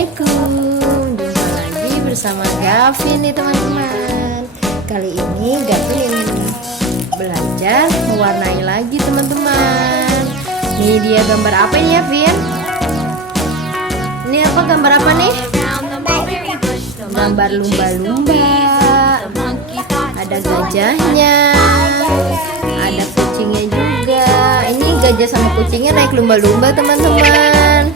Assalamualaikum. Jumpa lagi bersama Gavin nih teman-teman. Kali ini Gavin ingin belajar mewarnai lagi teman-teman. Nih dia gambar apa ini ya Vin? Ini apa, gambar apa nih? Gambar lumba-lumba. Ada gajahnya, ada kucingnya juga. Ini gajah sama kucingnya naik lumba-lumba teman-teman.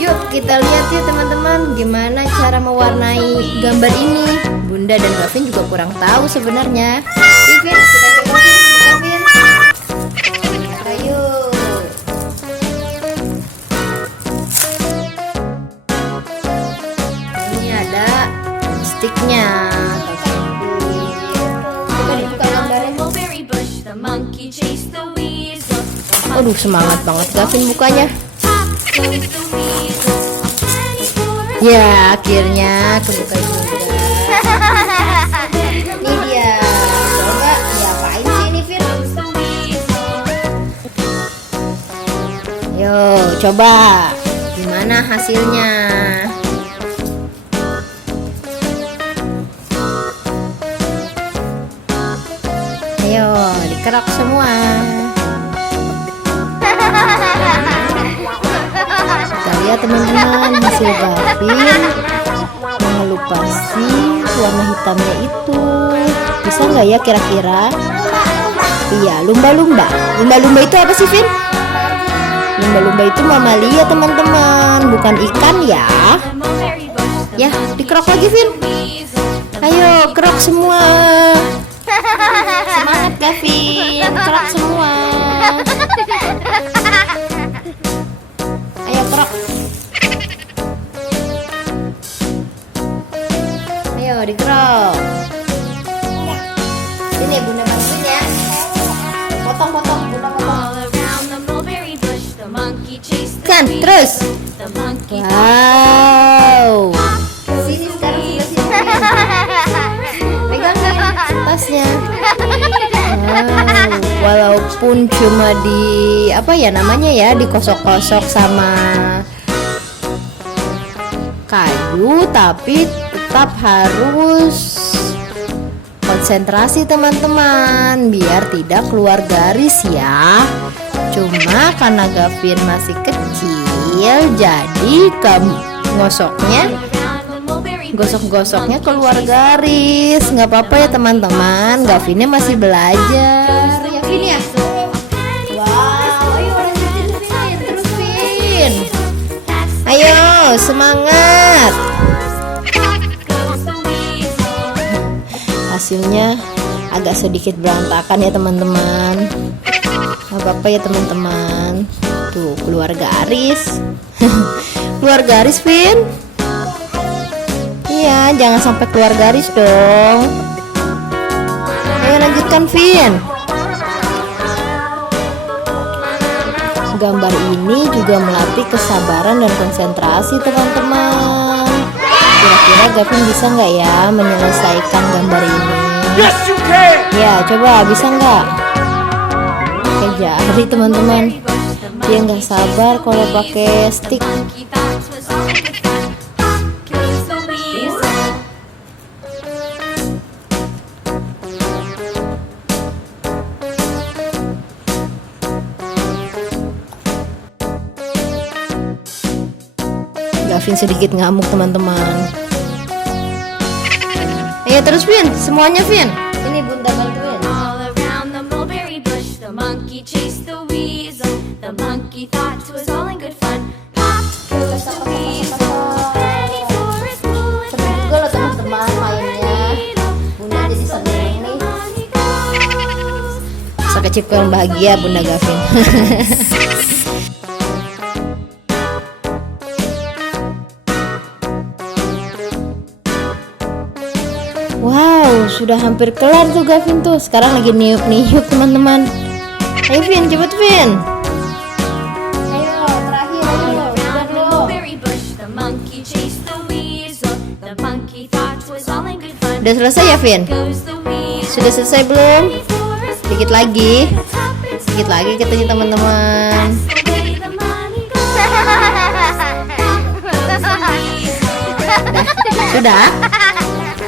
Yuk kita lihat ya teman-teman, gimana cara mewarnai gambar ini. Bunda dan Gavin juga kurang tahu sebenarnya. Yuk Vin, kita coba Vin. Ayo. Ini ada sticknya. Coba dibuka gambarnya. Aduh, semangat banget Gavin bukanya. Ya, akhirnya kebuka juga. Ini dia. Coba diapain sih ini, Vin? Yo, coba. Gimana hasilnya? Ayo, dikerak semua. Kita lihat teman-teman hasil Gavin mengelupasi warna hitamnya itu. Bisa nggak ya kira-kira? Iya, lumba-lumba. Lumba-lumba itu apa sih Vin? Lumba-lumba itu mamalia teman-teman, bukan ikan ya. Ya, dikerok lagi Vin. Ayo, kerok semua. Semangat Gavin, kerok semua. Ayo kerok. Ayo dikerok. Sini Bunda bantuin ya. Potong-potong, Bunda potong. Kan, terus. Wow. Sini sekarang sebelah sini. Pegang tasnya. Wow. Walaupun cuma di apa ya namanya ya, dikosok-kosok sama kayu, tapi tetap harus konsentrasi teman-teman biar tidak keluar garis ya. Cuma karena Gavin masih kecil, jadi gosok-gosoknya keluar garis. Nggak apa-apa ya teman-teman, Gavinnya masih belajar ya Vin ya. Wow, ayo lanjutin Vin, terus Vin. Ayo semangat. Hasilnya agak sedikit berantakan ya teman-teman. Nggak apa-apa ya teman-teman. Tuh keluar garis. Keluar garis Vin. Iya, jangan sampai keluar garis dong. Ayo lanjutkan Vin. Gambar ini juga melatih kesabaran dan konsentrasi teman-teman. Kira-kira Gavin bisa nggak ya menyelesaikan gambar ini? Yes, you can. Ya, coba bisa nggak? Oke, jadi teman-teman, dia nggak sabar kalau pakai stick. Gavin sedikit ngamuk teman-teman. Ayo terus Vin, semuanya Vin. Ini Bunda bantuin. Seru juga loh teman-teman mainnya. Bunda jadi seneng nih. Masa kecil yang bahagia Bunda Gavin. Wow, sudah hampir kelar tuh Gavin tuh. Sekarang lagi niup-niup teman-teman. Ayo Vin, cepet Vin. Ayo, terakhir ayo. Udah belum? Udah selesai ya Vin? Sudah selesai belum? Sedikit lagi katanya teman-teman. Sudah?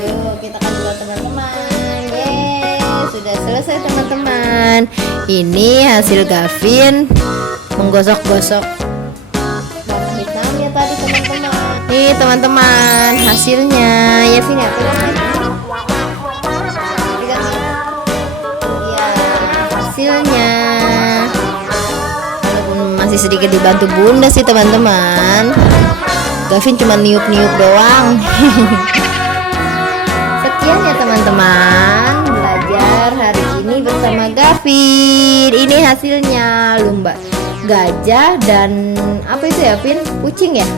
Yuk kita kan dulu teman-teman. Yeay, sudah selesai teman-teman. Ini hasil Gavin menggosok-gosok warna hitamnya tadi teman-teman. Nih teman-teman hasilnya ya Vin ya. Ya hasilnya. Walaupun masih sedikit dibantu bunda sih teman-teman. Gavin cuma niup-niup doang. Sekian ya teman-teman belajar hari ini bersama Gavin. Ini hasilnya lumba gajah dan apa itu ya Vin? Kucing ya?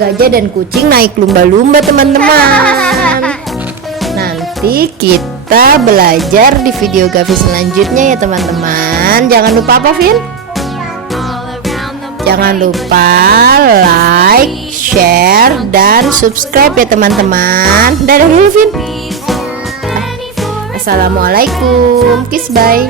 Gajah dan kucing naik lumba-lumba teman-teman. Nanti kita belajar di video Gavin selanjutnya ya teman-teman. Jangan lupa apa Vin? Jangan lupa like, share, dan subscribe ya teman-teman. Dadah dulu Vin. Assalamualaikum. Kiss bye.